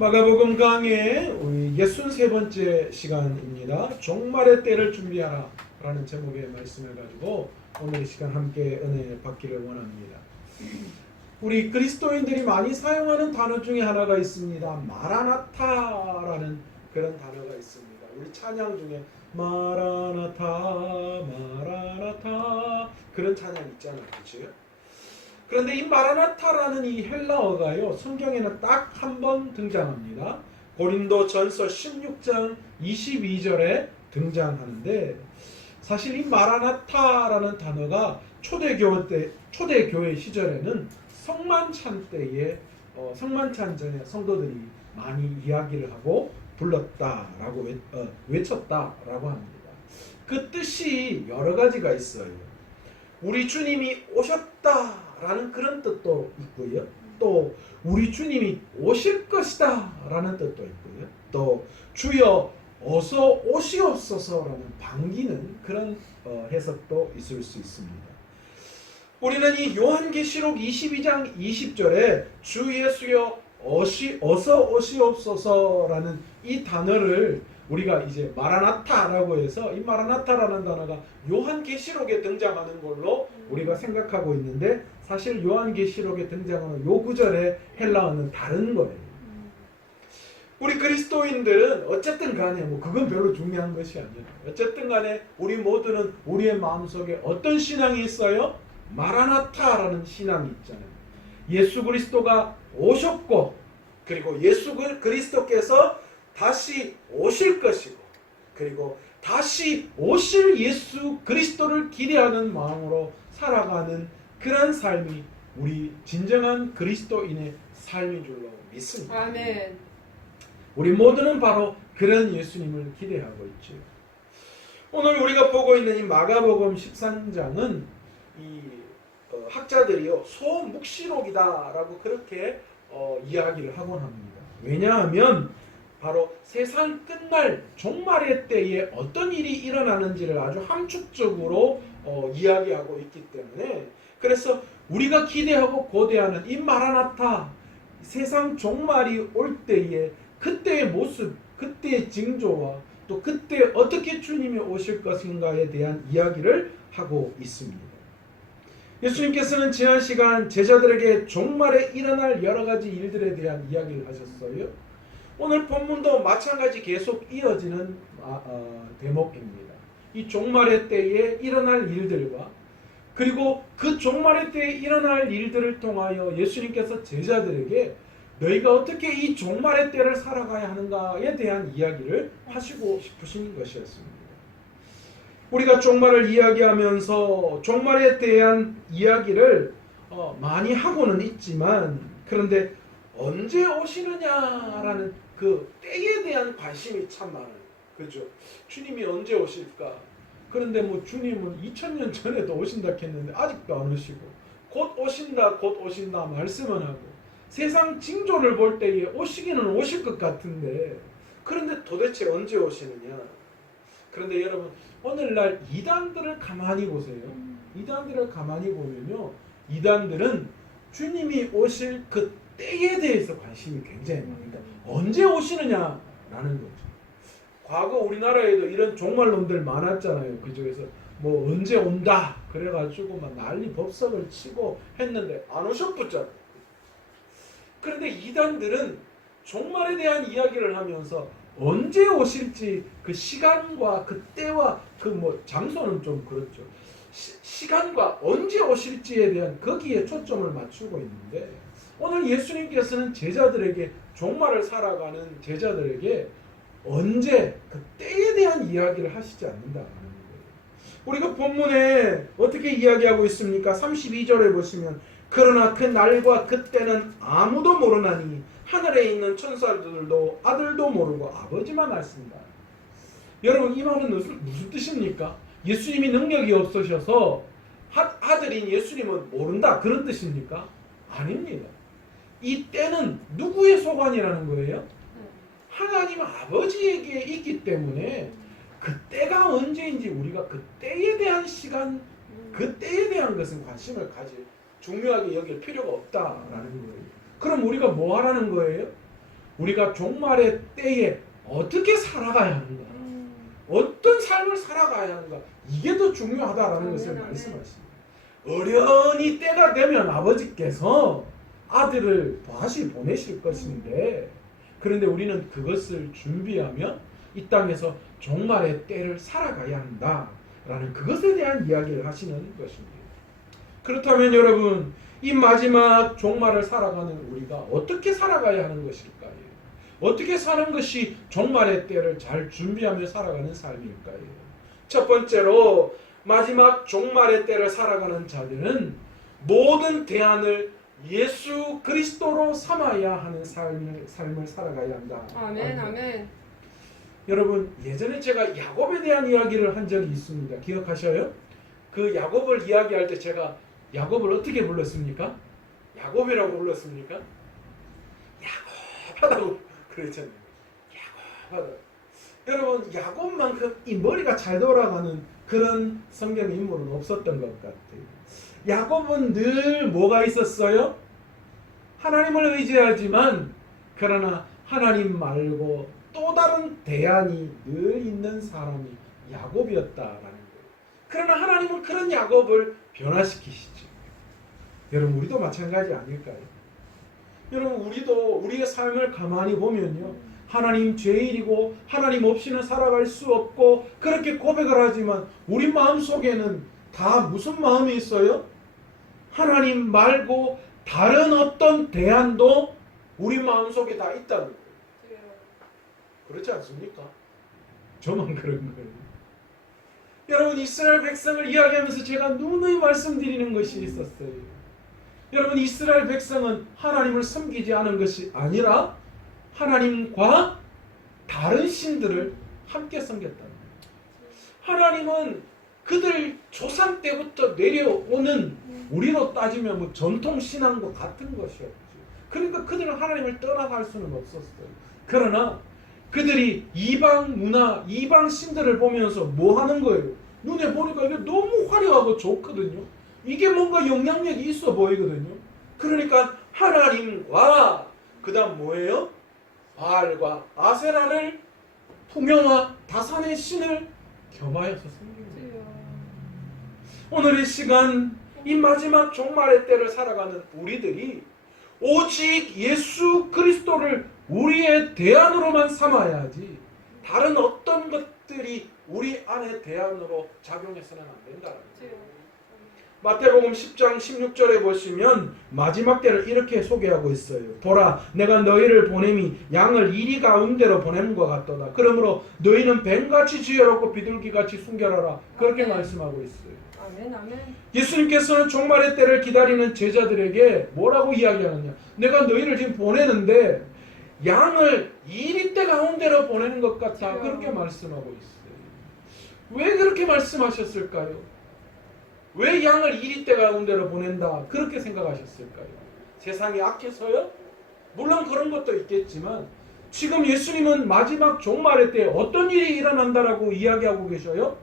마가복음 강의 우리 63번째 시간입니다. 종말의 때를 준비하라 라는 제목의 말씀을 가지고 오늘 이 시간 함께 은혜 받기를 원합니다. 우리 그리스도인들이 많이 사용하는 단어 중에 하나가 있습니다. 마라나타라는 그런 단어가 있습니다. 우리 찬양 중에 마라나타 마라나타 그런 찬양 있잖아요. 그렇죠? 그런데 이 마라나타라는 이 헬라어가요, 성경에는 딱 한 번 등장합니다. 고린도전서 16장 22절에 등장하는데, 사실 이 마라나타라는 단어가 초대교회 시절에는 성만찬 때에 성만찬 전에 성도들이 많이 이야기를 하고 불렀다라고 외쳤다라고 합니다. 그 뜻이 여러 가지가 있어요. 우리 주님이 오셨다라는 그런 뜻도 있고요. 또 우리 주님이 오실 것이다 라는 뜻도 있고요. 또 주여 어서 오시옵소서라는 반기는 그런 해석도 있을 수 있습니다. 우리는 이 요한계시록 22장 20절에 주 예수여 어서 오시옵소서라는 이 단어를 우리가 이제 마라나타라고 해서, 이 마라나타라는 단어가 요한계시록에 등장하는 걸로 우리가 생각하고 있는데, 사실 요한계시록에 등장하는 요 구절의 헬라어는 다른 거예요. 우리 그리스도인들은 어쨌든 간에 그건 별로 중요한 것이 아니에요. 어쨌든 간에 우리 모두는 우리의 마음속에 어떤 신앙이 있어요? 마라나타라는 신앙이 있잖아요. 예수 그리스도가 오셨고, 그리고 예수 그리스도께서 다시 오실 것이고, 그리고 다시 오실 예수 그리스도를 기대하는 마음으로 살아가는 그런 삶이 우리 진정한 그리스도인의 삶인 줄로 믿습니다. 아멘. 우리 모두는 바로 그런 예수님을 기대하고 있죠. 오늘 우리가 보고 있는 이 마가복음 13장은 이 학자들이요, 소묵시록이다라고 그렇게 이야기를 하곤 합니다. 왜냐하면 바로 세상 끝날 종말의 때에 어떤 일이 일어나는지를 아주 함축적으로 이야기하고 있기 때문에, 그래서 우리가 기대하고 고대하는 이 마라나타, 세상 종말이 올 때에 그때의 모습, 그때의 징조와 또 그때 어떻게 주님이 오실 것인가에 대한 이야기를 하고 있습니다. 예수님께서는 지난 시간 제자들에게 종말에 일어날 여러 가지 일들에 대한 이야기를 하셨어요. 오늘 본문도 마찬가지 계속 이어지는 대목입니다. 이 종말의 때에 일어날 일들과, 그리고 그 종말의 때에 일어날 일들을 통하여 예수님께서 제자들에게 너희가 어떻게 이 종말의 때를 살아가야 하는가에 대한 이야기를 하시고 싶으신 것이었습니다. 우리가 종말을 이야기하면서 종말에 대한 이야기를 많이 하고는 있지만, 그런데 언제 오시느냐라는 그 때에 대한 관심이 참 많아요. 그죠? 주님이 언제 오실까? 그런데 주님은 2000년 전에도 오신다 했는데 아직도 안 오시고, 곧 오신다 말씀은 하고, 세상 징조를 볼 때에 오시기는 오실 것 같은데, 그런데 도대체 언제 오시느냐? 그런데 여러분, 오늘날 이단들을 가만히 보세요. 이단들을 가만히 보면요, 이단들은 주님이 오실 그 때에 대해서 관심이 굉장히 많습니다. 언제 오시느냐라는 거죠. 과거 우리나라에도 이런 종말론들 많았잖아요. 그중에서 언제 온다 그래가지고 막 난리 법석을 치고 했는데 안 오셨었잖아요. 그런데 이단들은 종말에 대한 이야기를 하면서 언제 오실지 그 시간과 그 때와 그 장소는 좀 그렇죠. 시간과 언제 오실지에 대한 거기에 초점을 맞추고 있는데, 오늘 예수님께서는 제자들에게, 종말을 살아가는 제자들에게 언제 그 때에 대한 이야기를 하시지 않는다는 거예요. 우리가 본문에 어떻게 이야기하고 있습니까? 32절에 보시면 그러나 그 날과 그 때는 아무도 모르나니 하늘에 있는 천사들도 아들도 모르고 아버지만 알습니다. 여러분, 이 말은 무슨 뜻입니까? 예수님이 능력이 없으셔서 아들인 예수님은 모른다 그런 뜻입니까? 아닙니다. 이 때는 누구의 소관이라는 거예요? 하나님 아버지에게 있기 때문에 그 때가 언제인지 우리가 그 때에 대한 시간, 그 때에 대한 것은 관심을 중요하게 여길 필요가 없다라는 거예요. 그럼 우리가 뭐 하라는 거예요? 우리가 종말의 때에 어떻게 살아가야 하는가, 어떤 삶을 살아가야 하는가, 이게 더 중요하다라는 것을 말씀하십니다. 어련히 때가 되면 아버지께서 아들을 다시 보내실 것인데, 그런데 우리는 그것을 준비하며 이 땅에서 종말의 때를 살아가야 한다라는 그것에 대한 이야기를 하시는 것입니다. 그렇다면 여러분, 이 마지막 종말을 살아가는 우리가 어떻게 살아가야 하는 것일까요? 어떻게 사는 것이 종말의 때를 잘 준비하며 살아가는 삶일까요? 첫 번째로 마지막 종말의 때를 살아가는 자들은 모든 대안을 예수 그리스도로 삼아야 하는 삶을 살아가야 한다. 아멘, 아멘. 여러분, 예전에 제가 야곱에 대한 이야기를 한 적이 있습니다. 기억하셔요? 그 야곱을 이야기할 때 제가 야곱을 어떻게 불렀습니까? 야곱이라고 불렀습니까? 야곱하다고 그랬잖아요. 야곱하다. 여러분, 야곱만큼 이 머리가 잘 돌아가는 그런 성경 인물은 없었던 것 같아요. 야곱은 늘 뭐가 있었어요? 하나님을 의지하지만 그러나 하나님 말고 또 다른 대안이 늘 있는 사람이 야곱이었다라는 거예요. 그러나 하나님은 그런 야곱을 변화시키시죠. 여러분, 우리도 마찬가지 아닐까요? 여러분, 우리도 우리의 삶을 가만히 보면요, 하나님 죄인이고 하나님 없이는 살아갈 수 없고 그렇게 고백을 하지만 우리 마음속에는 다 무슨 마음이 있어요? 하나님 말고 다른 어떤 대안도 우리 마음속에 다 있다는 거예요. 그렇지 않습니까? 저만 그런 거예요. 여러분, 이스라엘 백성을 이야기하면서 제가 누누이 말씀드리는 것이 있었어요. 여러분, 이스라엘 백성은 하나님을 섬기지 않은 것이 아니라 하나님과 다른 신들을 함께 섬겼다는 거예요. 하나님은 그들 조상 때부터 내려오는, 우리로 따지면 뭐 전통 신앙과 같은 것이었죠. 그러니까 그들은 하나님을 떠나갈 수는 없었어요. 그러나 그들이 이방 문화, 이방 신들을 보면서 뭐 하는 거예요? 눈에 보니까 이게 너무 화려하고 좋거든요. 이게 뭔가 영향력이 있어 보이거든요. 그러니까 하나님과 그 다음 뭐예요? 바알과 아세라를, 풍요와 다산의 신을 겸하여서 섬기는 거예요. 오늘 이 시간, 이 마지막 종말의 때를 살아가는 우리들이 오직 예수 그리스도를 우리의 대안으로만 삼아야지 다른 어떤 것들이 우리 안에 대안으로 작용해서는 안 된다는 거예요. 마태복음 10장 16절에 보시면 마지막 때를 이렇게 소개하고 있어요. 보라, 내가 너희를 보냄이 양을 이리 가운데로 보냄과 같도다. 그러므로 너희는 뱀같이 지혜롭고 비둘기같이 순결하라. 그렇게 말씀하고 있어요. 아멘, 아멘. 예수님께서는 종말의 때를 기다리는 제자들에게 뭐라고 이야기하느냐? 내가 너희를 지금 보내는데 양을 이리대 가운데로 보내는 것 같아. 그렇게 말씀하고 있어요. 왜 그렇게 말씀하셨을까요? 왜 양을 이리대 가운데로 보낸다? 그렇게 생각하셨을까요? 세상이 악해서요? 물론 그런 것도 있겠지만 지금 예수님은 마지막 종말의 때 어떤 일이 일어난다라고 이야기하고 계셔요?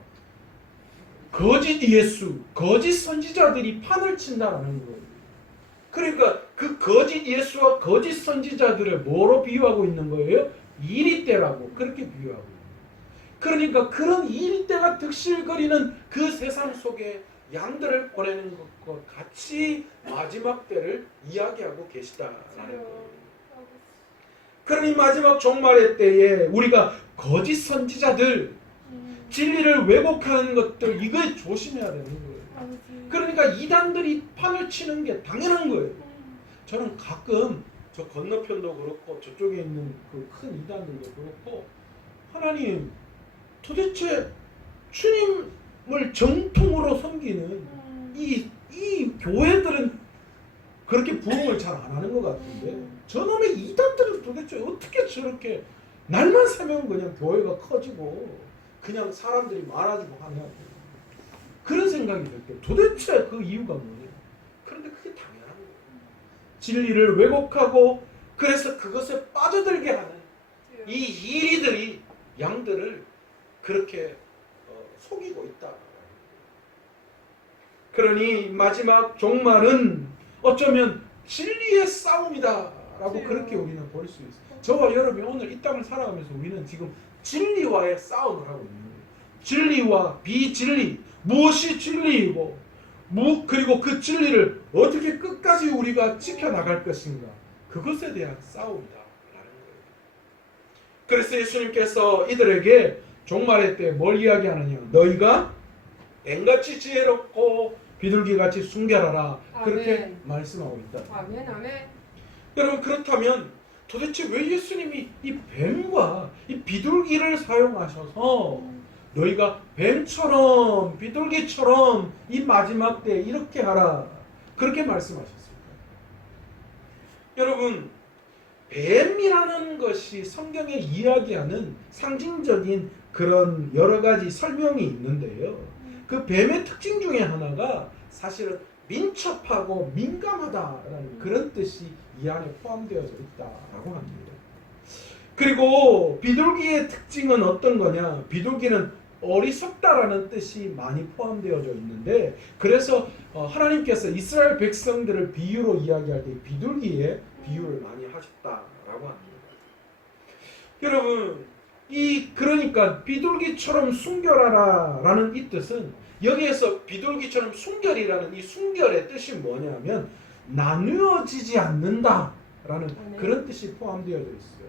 거짓 예수, 거짓 선지자들이 판을 친다라는 거예요. 그러니까 그 거짓 예수와 거짓 선지자들을 뭐로 비유하고 있는 거예요? 이리대라고 그렇게 비유하고 있는 거예요. 그러니까 그런 이리대가 득실거리는 그 세상 속에 양들을 보내는 것과 같이 마지막 때를 이야기하고 계시다라는 거예요. 그러니 마지막 종말의 때에 우리가 거짓 선지자들, 진리를 왜곡하는 것들, 이거에 조심해야 되는 거예요. 그러니까 이단들이 판을 치는 게 당연한 거예요. 저는 가끔 저 건너편도 그렇고 저쪽에 있는 그 큰 이단들도 그렇고, 하나님 도대체 주님을 정통으로 섬기는 이 교회들은 그렇게 부흥을 잘 안 하는 것 같은데 저놈의 이단들은 도대체 어떻게 저렇게 날만 새면 그냥 교회가 커지고 그냥 사람들이 많아지고 하냐, 그런 생각이 들 때 도대체 그 이유가 뭐예요? 그런데 그게 당연한 거예요. 진리를 왜곡하고 그래서 그것에 빠져들게 하는 이 이리들이 양들을 그렇게 속이고 있다. 그러니 마지막 종말은 어쩌면 진리의 싸움이다라고 그렇게 우리는 볼 수 있어요. 저와 여러분이 오늘 이 땅을 살아가면서 우리는 지금 진리와의 싸움을 하고 있는 거예요. 진리와 비진리, 무엇이 진리이고 그리고 그 진리를 어떻게 끝까지 우리가 지켜나갈 것인가, 그것에 대한 싸움이다라는 거예요. 그래서 예수님께서 이들에게 종말의 때 뭘 이야기하느냐, 너희가 뱀같이 지혜롭고 비둘기같이 순결하라, 그렇게 아멘. 말씀하고 있다. 아멘. 아멘. 여러분, 그렇다면 도대체 왜 예수님이 이 뱀과 이 비둘기를 사용하셔서 너희가 뱀처럼 비둘기처럼 이 마지막 때 이렇게 하라, 그렇게 말씀하셨습니다. 여러분, 뱀이라는 것이 성경에 이야기하는 상징적인 그런 여러 가지 설명이 있는데요. 그 뱀의 특징 중에 하나가 사실은 민첩하고 민감하다라는 그런 뜻이 이 안에 포함되어져 있다라고 합니다. 그리고 비둘기의 특징은 어떤 거냐? 비둘기는 어리석다라는 뜻이 많이 포함되어져 있는데, 그래서 하나님께서 이스라엘 백성들을 비유로 이야기할 때 비둘기의 비유를 많이 하셨다라고 합니다. 여러분, 그러니까 비둘기처럼 순결하라라는 이 뜻은, 여기에서 비둘기처럼 순결이라는 이 순결의 뜻이 뭐냐면 나누어지지 않는다라는 그런 뜻이 포함되어져 있어요.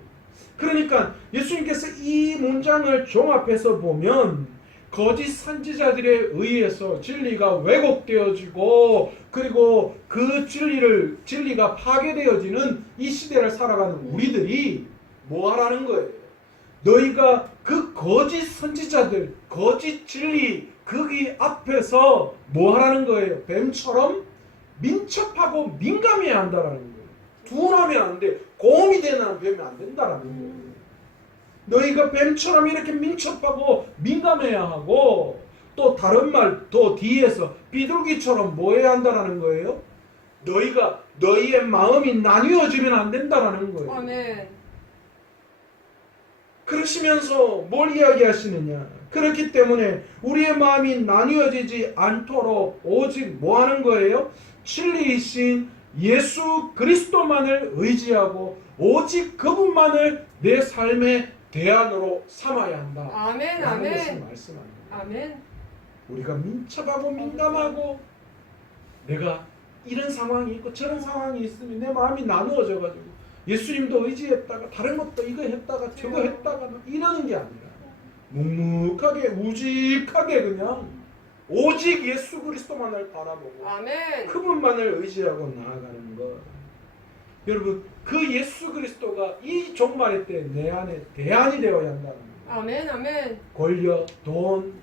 그러니까 예수님께서 이 문장을 종합해서 보면 거짓 선지자들에 의해서 진리가 왜곡되어지고, 그리고 그 진리가 파괴되어지는 이 시대를 살아가는 우리들이 뭐 하라는 거예요? 너희가 그 거짓 선지자들, 거짓 진리 거기 앞에서 뭐 하라는 거예요? 뱀처럼 민첩하고 민감해야 한다라는 거예요. 둔하면 안 돼. 고음이 되는 뱀이 안 된다라는 거예요. 너희가 뱀처럼 이렇게 민첩하고 민감해야 하고, 또 다른 말 더 뒤에서 비둘기처럼 뭐 해야 한다라는 거예요? 너희의 마음이 나뉘어지면 안 된다라는 거예요. 아멘. 그러시면서 뭘 이야기하시느냐? 그렇기 때문에 우리의 마음이 나뉘어지지 않도록 오직 뭐 하는 거예요? 진리이신 예수 그리스도만을 의지하고 오직 그분만을 내 삶의 대안으로 삼아야 한다. 아멘. 라는 것을 아멘. 말씀합니다. 아멘. 우리가 민첩하고 민감하고, 내가 이런 상황이 있고 저런 상황이 있으면 내 마음이 나누어져 가지고 예수님도 의지했다가 다른 것도 이거 했다가 저거 했다가 이러는 게 아니라 묵묵하게 우직하게 그냥 오직 예수 그리스도만을 바라보고 아멘. 그분만을 의지하고 나아가는 것. 여러분, 그 예수 그리스도가 이 종말의 때 내 안에 대안이 되어야 한다는 거예요. 아멘. 아멘. 권력, 돈,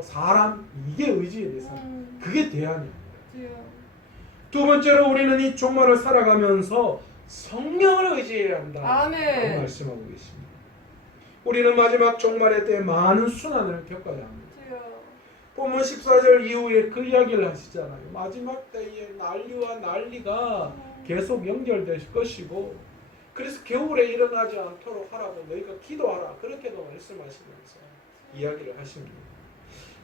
사람, 이게 의지의 대상. 그게 대안입니다. 두 번째로 우리는 이 종말을 살아가면서 성령을 의지해야 한다. 아멘. 말씀하고 계십니다. 우리는 마지막 종말의 때 많은 순환을 겪어야 합니다. 본문 14절 이후에 그 이야기를 하시잖아요. 마지막 때에 난리와 난리가 계속 연결될 것이고, 그래서 겨울에 일어나지 않도록 하라고 너희가 기도하라, 그렇게도 말씀하시면서 이야기를 하십니다.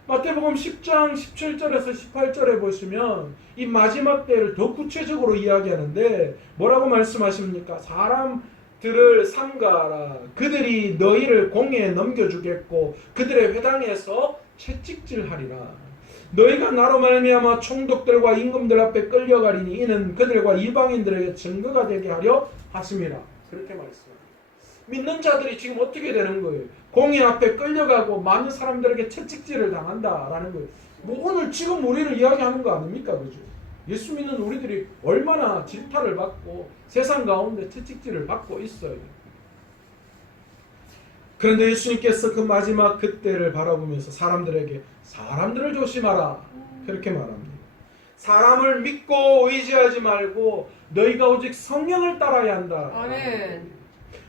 마태복음 10장 17절에서 18절에 보시면 이 마지막 때를 더 구체적으로 이야기하는데 뭐라고 말씀하십니까? 사람들을 삼가하라. 그들이 너희를 공회에 넘겨주겠고 그들의 회당에서 채찍질하리라. 너희가 나로 말미암아 총독들과 임금들 앞에 끌려가리니 이는 그들과 이방인들에게 증거가 되게 하려 하심이라. 그렇게 말씀합니다. 믿는 자들이 지금 어떻게 되는 거예요? 공회 앞에 끌려가고 많은 사람들에게 채찍질을 당한다라는 거예요. 오늘 지금 우리를 이야기하는 거 아닙니까? 그죠? 예수 믿는 우리들이 얼마나 질타를 받고 세상 가운데 채찍질을 받고 있어요. 그런데 예수님께서 그 마지막 그때를 바라보면서 사람들을 조심하라, 그렇게 말합니다. 사람을 믿고 의지하지 말고 너희가 오직 성령을 따라야 한다. 아멘.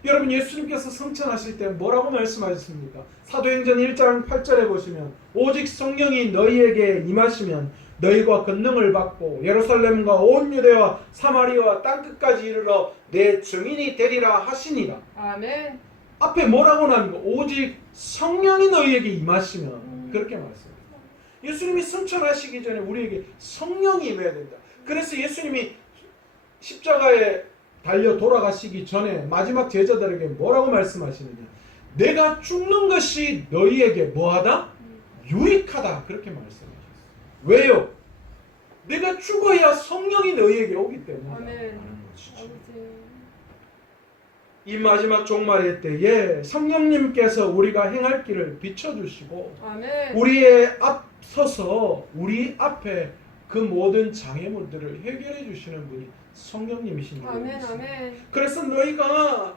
여러분, 예수님께서 성천하실 때 뭐라고 말씀하셨습니까? 사도행전 1장 8절에 보시면 오직 성령이 너희에게 임하시면 너희가 권능을 받고 예루살렘과 온 유대와 사마리아와 땅끝까지 이르러 내 증인이 되리라 하시니라. 아멘. 앞에 뭐라고 나옵니까? 오직 성령이 너희에게 임하시면, 그렇게 말씀합니다. 예수님이 승천하시기 전에 우리에게 성령이 임해야 된다. 그래서 예수님이 십자가에 달려 돌아가시기 전에 마지막 제자들에게 뭐라고 말씀하시느냐? 내가 죽는 것이 너희에게 뭐하다? 유익하다. 그렇게 말씀하셨어요. 왜요? 내가 죽어야 성령이 너희에게 오기 때문이라는 아멘. 것이죠. 아버지. 이 마지막 종말의 때에 성령님께서 우리가 행할 길을 비춰주시고 아멘. 우리의 앞서서 우리 앞에 그 모든 장애물들을 해결해 주시는 분이 성령님이신 거예요. 아멘. 아멘. 그래서 너희가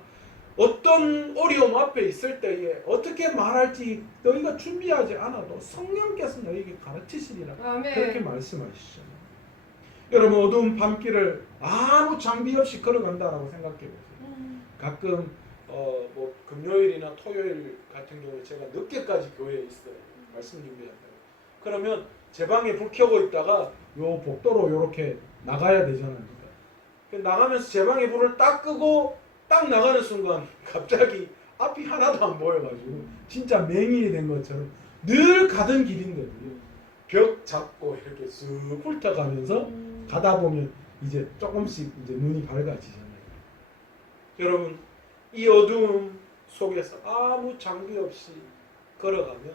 어떤 어려움 앞에 있을 때에 어떻게 말할지 너희가 준비하지 않아도 성령께서 너희에게 가르치시리라. 아멘. 그렇게 말씀하시잖아요. 여러분 어두운 밤길을 아무 장비 없이 걸어간다라고 생각해 보세요. 가끔 뭐 금요일이나 토요일 같은 경우에 제가 늦게까지 교회에 있어요. 말씀 준비한다고. 그러면 제 방에 불 켜고 있다가 요 복도로 요렇게 나가야 되잖아요. 나가면서 제 방에 불을 딱 끄고 딱 나가는 순간 갑자기 앞이 하나도 안 보여가지고 진짜 맹인이 된 것처럼 늘 가던 길인데도요. 벽 잡고 이렇게 쑥 훑어가면서 가다 보면 이제 조금씩 이제 눈이 밝아지잖아요. 여러분 이 어두움 속에서 아무 장비 없이 걸어가면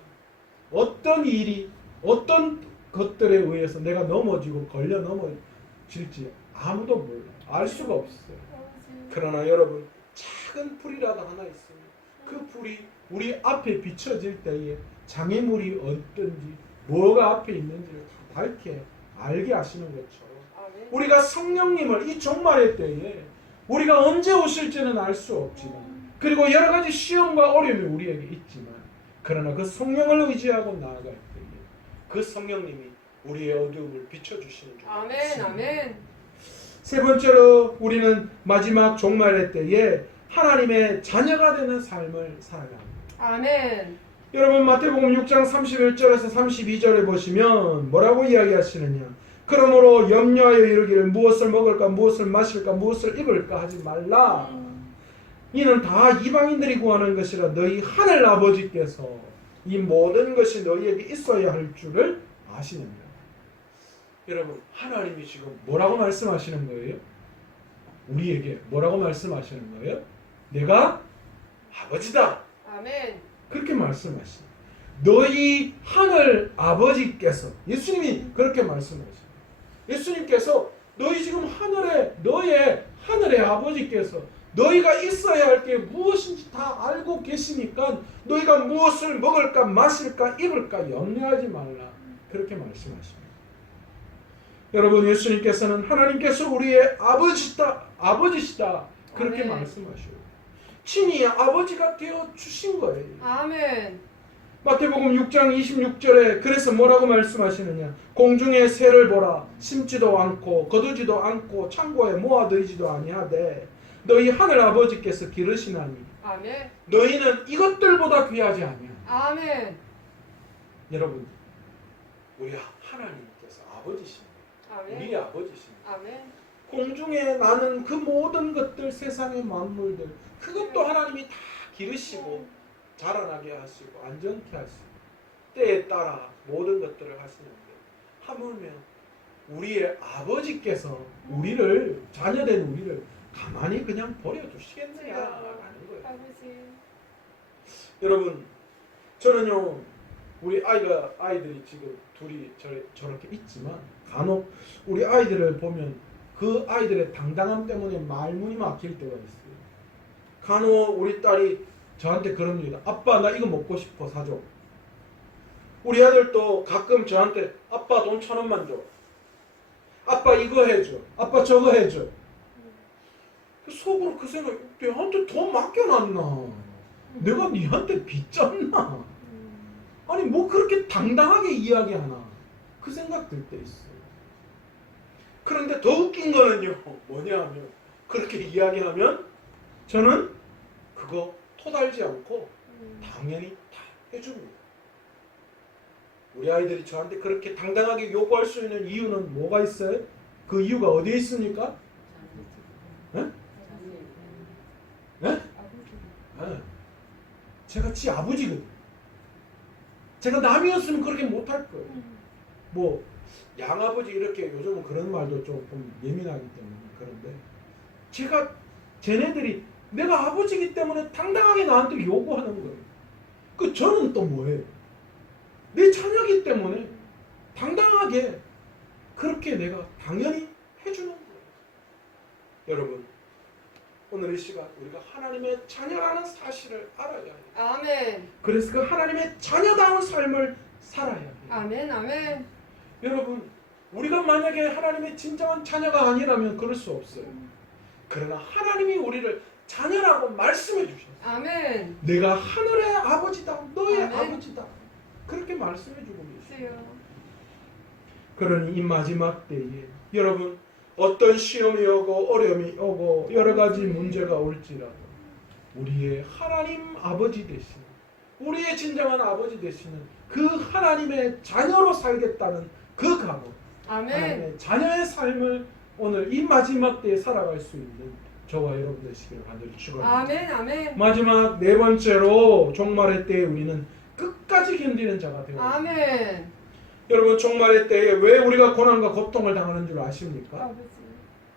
어떤 일이 어떤 것들에 의해서 내가 넘어지고 걸려 넘어질지 아무도 몰라. 알 수가 없어요. 그러나 여러분 작은 불이라도 하나 있으면 그 불이 우리 앞에 비춰질 때에 장애물이 어떤지 뭐가 앞에 있는지를 다 밝게 알게 하시는 것처럼 아멘. 우리가 성령님을 이 종말의 때에 우리가 언제 오실지는 알 수 없지만 그리고 여러 가지 시험과 어려움이 우리에게 있지만 그러나 그 성령을 의지하고 나아갈 때에 그 성령님이 우리의 어두움을 비춰주시는 줄 아멘. 믿습니다. 아멘. 세 번째로 우리는 마지막 종말의 때에 하나님의 자녀가 되는 삶을 살아갑니다. 아멘. 여러분 마태복음 6장 31절에서 32절에 보시면 뭐라고 이야기하시느냐? 그러므로 염려하여 이르기를 무엇을 먹을까 무엇을 마실까 무엇을 입을까 하지 말라. 이는 다 이방인들이 구하는 것이라 너희 하늘 아버지께서 이 모든 것이 너희에게 있어야 할 줄을 아시느니라. 여러분 하나님이 지금 뭐라고 말씀하시는 거예요? 우리에게 뭐라고 말씀하시는 거예요? 내가 아버지다. 아멘. 그렇게 말씀하시죠. 너희 하늘 아버지께서 예수님이 그렇게 말씀하시죠. 예수님께서 너희 지금 하늘에 너의 하늘의 아버지께서 너희가 있어야 할 게 무엇인지 다 알고 계시니까 너희가 무엇을 먹을까 마실까 입을까 염려하지 말라. 그렇게 말씀하십니다. 여러분 예수님께서는 하나님께서 우리의 아버지시다. 그렇게 아멘. 말씀하셔요. 친히 아버지가 되어 주신 거예요. 아멘. 마태복음 6장 26절에 그래서 뭐라고 말씀하시느냐? 공중의 새를 보라. 심지도 않고 거두지도 않고 창고에 모아두지도 아니하되 너희 하늘 아버지께서 기르시나니 아멘. 너희는 이것들보다 귀하지 아니하니. 아멘. 여러분 우리 하나님께서 아버지십니다. 아멘. 우리의 아버지십니다. 아멘. 공중에 나는 그 모든 것들 세상의 만물들 그것도 하나님이 다 기르시고 자라나게 하시고 안전케 하시고 때에 따라 모든 것들을 하시는데 하물며 우리의 아버지께서 우리를 자녀된 우리를 가만히 그냥 버려두시겠느냐라는 거예요. 아버지. 여러분 저는요 우리 아이들이 지금 둘이 저렇게 있지만 간혹 우리 아이들을 보면 그 아이들의 당당함 때문에 말문이 막힐 때가 있어요. 간혹 우리 딸이 저한테 그런 얘기다. 아빠 나 이거 먹고 싶어 사줘. 우리 아들도 가끔 저한테 아빠 돈 1,000원만 줘. 아빠 이거 해줘. 아빠 저거 해줘. 속으로 그 생각, 내한테 돈 맡겨놨나? 내가 니한테 빚졌나? 아니 뭐 그렇게 당당하게 이야기하나? 그 생각 들 때 있어요. 그런데 더 웃긴 거는요 뭐냐면 그렇게 이야기하면 저는 그거 토달지 않고 당연히 다 해줍니다. 우리 아이들이 저한테 그렇게 당당하게 요구할 수 있는 이유는 뭐가 있어요? 그 이유가 어디에 있습니까? 네? 네? 네. 제가 지 아버지거든요. 제가 남이었으면 그렇게 못할 거예요. 뭐 양아버지 이렇게 요즘은 그런 말도 조금 예민하기 때문에 그런데 제가 쟤네들이 내가 아버지기 때문에 당당하게 나한테 요구하는 거예요. 그 저는 또 뭐예요? 내 자녀이기 때문에 당당하게 그렇게 내가 당연히 해주는 거예요. 여러분, 오늘 이 시간 우리가 하나님의 자녀라는 사실을 알아야 해요. 아멘. 그래서 그 하나님의 자녀다운 삶을 살아야 해요. 아멘. 아멘. 여러분, 우리가 만약에 하나님의 진정한 자녀가 아니라면 그럴 수 없어요. 그러나 하나님이 우리를 자녀라고 말씀해 주셨어요. 아멘. 내가 하늘의 아버지다, 너의 아멘. 아버지다, 그렇게 말씀해 주고 계세요. 주여. 그러니 이 마지막 때에 여러분, 어떤 시험이 오고 어려움이 오고 여러 가지 문제가 올지라도 우리의 하나님 아버지 되시는, 우리의 진정한 아버지 되시는 그 하나님의 자녀로 살겠다는 그 각오, 아멘. 하나님의 자녀의 삶을 오늘 이 마지막 때에 살아갈 수 있는 저와 여러분 되시기를 간절히 축원합니다. 아멘. 아멘. 마지막 네 번째로 종말의 때에 우리는 끝까지 견디는 자가 되어야 합니다. 아멘. 여러분, 종말의 때에 왜 우리가 고난과 고통을 당하는 줄 아십니까? 아버지.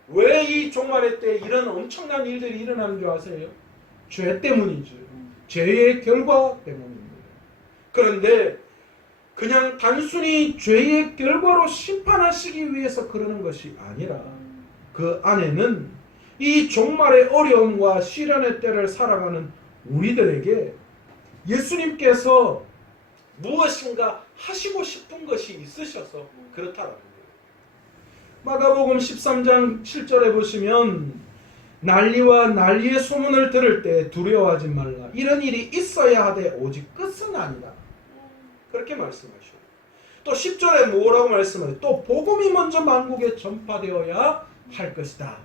왜 이 종말의 때에 이런 엄청난 일들이 일어나는 줄 아세요? 죄 때문이죠. 죄의 결과 때문입니다. 그런데 그냥 단순히 죄의 결과로 심판하시기 위해서 그러는 것이 아니라 그 안에는 이 종말의 어려움과 시련의 때를 살아가는 우리들에게 예수님께서 무엇인가 하시고 싶은 것이 있으셔서 그렇다라는 거예요. 마가복음 13장 7절에 보시면 난리와 난리의 소문을 들을 때 두려워하지 말라. 이런 일이 있어야 하되 오직 끝은 아니다. 그렇게 말씀하셔요. 또 10절에 뭐라고 말씀하세요? 또 복음이 먼저 만국에 전파되어야 할 것이다.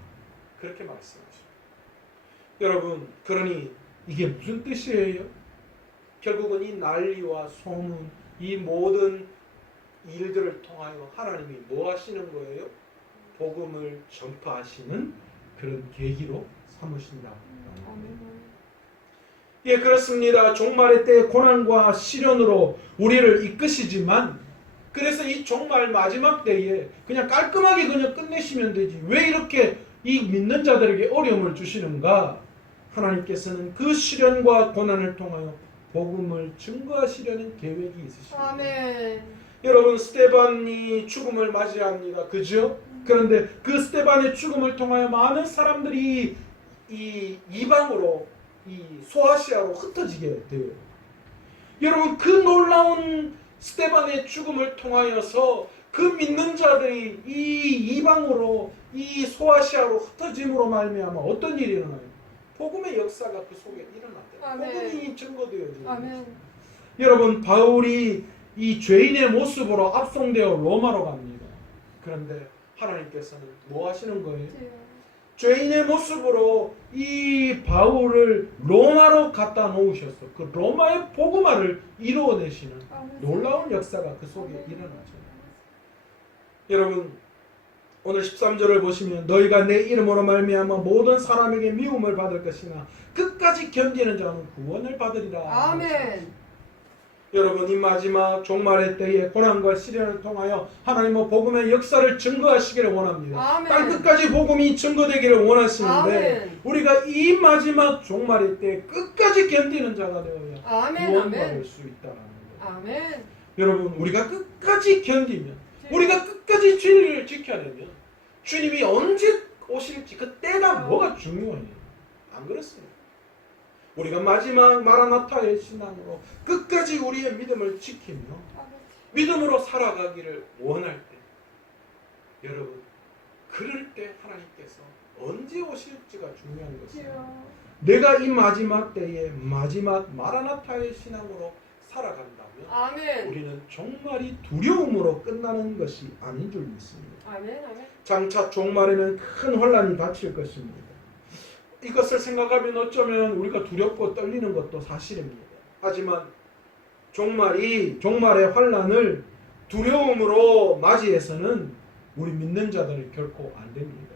그렇게 말씀하셔요. 여러분, 그러니 이게 무슨 뜻이에요? 결국은 이 난리와 소문, 이 모든 일들을 통하여 하나님이 뭐 하시는 거예요? 복음을 전파하시는 그런 계기로 삼으신다. 예, 그렇습니다. 종말의 때의 고난과 시련으로 우리를 이끄시지만, 그래서 이 종말 마지막 때에 그냥 깔끔하게 그냥 끝내시면 되지, 왜 이렇게 이 믿는 자들에게 어려움을 주시는가? 하나님께서는 그 시련과 고난을 통하여 복음을 증거하시려는 계획이 있으십니다. 아멘. 여러분, 스데반이 죽음을 맞이합니다. 그죠? 그런데 그 스데반의 죽음을 통하여 많은 사람들이 이 이방으로, 이 소아시아로 흩어지게 돼요. 여러분, 그 놀라운 스데반의 죽음을 통하여서 그 믿는 자들이 이 이방으로, 이 소아시아로 흩어짐으로 말미암아 어떤 일이 일어나요? 복음의 역사가 그 속에 일어났대요. 아멘. 복음이 증거되어지는 아멘. 거죠. 여러분, 바울이 이 죄인의 모습으로 압송되어 로마로 갑니다. 그런데 하나님께서는 뭐 하시는 거예요? 죄인의 모습으로 이 바울을 로마로 갖다 놓으셔서 그 로마의 복음화를 이루어내시는 놀라운 역사가 그 속에 일어나죠. 여러분, 오늘 13절을 보시면 너희가 내 이름으로 말미암아 모든 사람에게 미움을 받을 것이나 끝까지 견디는 자는 구원을 받으리라. 아멘. 여러분, 이 마지막 종말의 때에 고난과 시련을 통하여 하나님의 복음의 역사를 증거하시기를 원합니다. 아멘. 땅 끝까지 복음이 증거되기를 원하시는데 아멘. 우리가 이 마지막 종말의 때 끝까지 견디는 자가 되어야 아멘. 구원받을 아멘. 수 있다는 거예요. 아멘. 여러분, 우리가 끝까지 견디면, 우리가 끝까지 진리를 지켜내면 주님이 언제 오실지 그 때가 뭐가 중요해요. 안 그렇습니까? 우리가 마지막 마라나타의 신앙으로 끝까지 우리의 믿음을 지키며 믿음으로 살아가기를 원할 때, 여러분, 그럴 때 하나님께서 언제 오실지가 중요한 것이에요. 내가 이 마지막 때에 마지막 마라나타의 신앙으로 살아간다면 아멘. 우리는 종말이 두려움으로 끝나는 것이 아닌 줄 믿습니다. 아멘. 아멘. 장차 종말에는 큰 혼란이 닥칠 것입니다. 이것을 생각하면 어쩌면 우리가 두렵고 떨리는 것도 사실입니다. 하지만 종말의 환란을 두려움으로 맞이해서는 우리 믿는 자들은 결코 안 됩니다.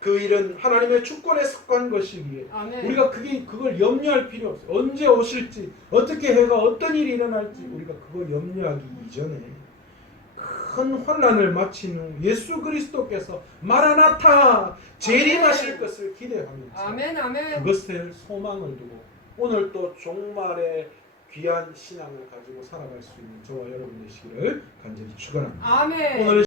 그 일은 하나님의 주권에 속한 것이기에 아멘. 우리가 그걸 염려할 필요 없어요. 언제 오실지, 어떻게 해가 어떤 일이 일어날지 우리가 그걸 염려하기 이전에 큰 혼란을 마친 후 예수 그리스도께서 마라나타 재림하실 것을 기대하면서 아멘, 아멘. 그것을 소망을 두고 오늘 또 종말의 귀한 신앙을 가지고 살아갈 수 있는 저와 여러분 되시기를 간절히 축원합니다. 아멘. 오늘